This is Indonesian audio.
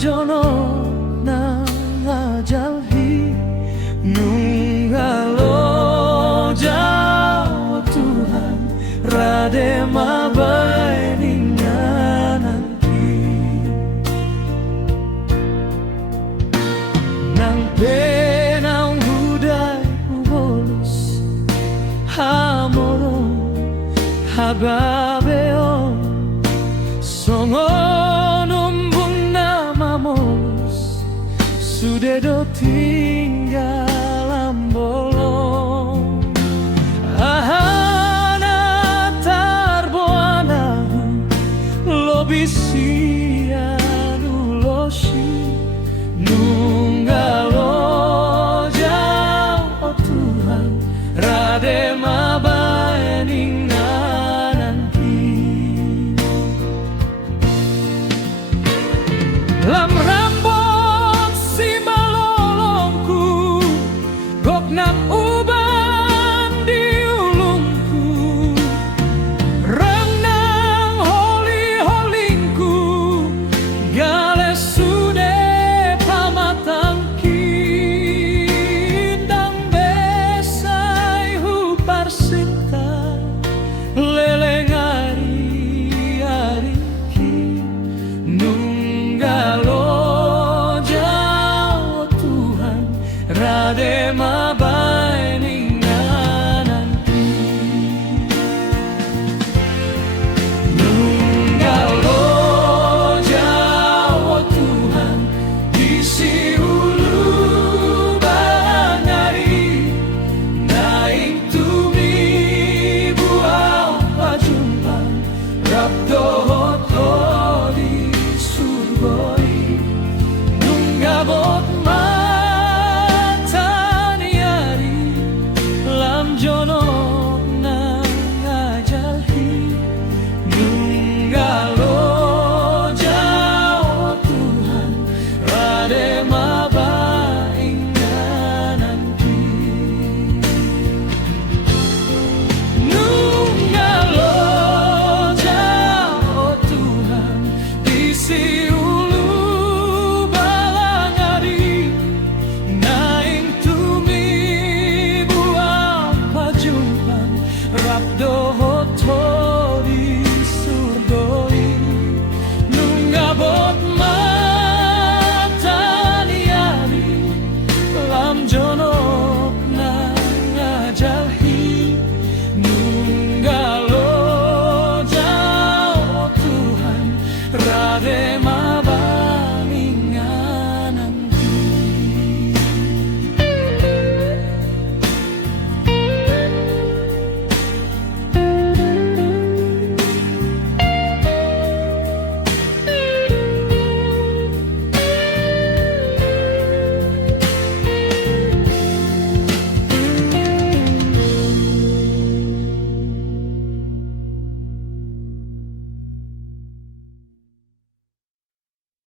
jono na jalhi nunggalo Jawa Tuhan rade mabai ningananki nang benang hudai ubolus hamoro hababeo songonum bunna mamos sudedo tinggal bolong ahana tarboana lobisia nuloshi nunggalo Jawa Tuhan rade mabai ningananki lam rambut si malolongku goknak uban di ulungku renang holi-holingku gale sude pamatangki indang besai hupar sinta leleng ari-ariki nunggalo Jawa Tuhan rade mabai ningananki nunggalo Jawa Tuhan isi ulu bangari naing tumi buang pajumpa rabdo hoto di surgoi nunggabot mataniari lam jono na ngajalhi nunggalo Jawa Tuhan rade mabai ingananki nunggalo Jawa Tuhan isi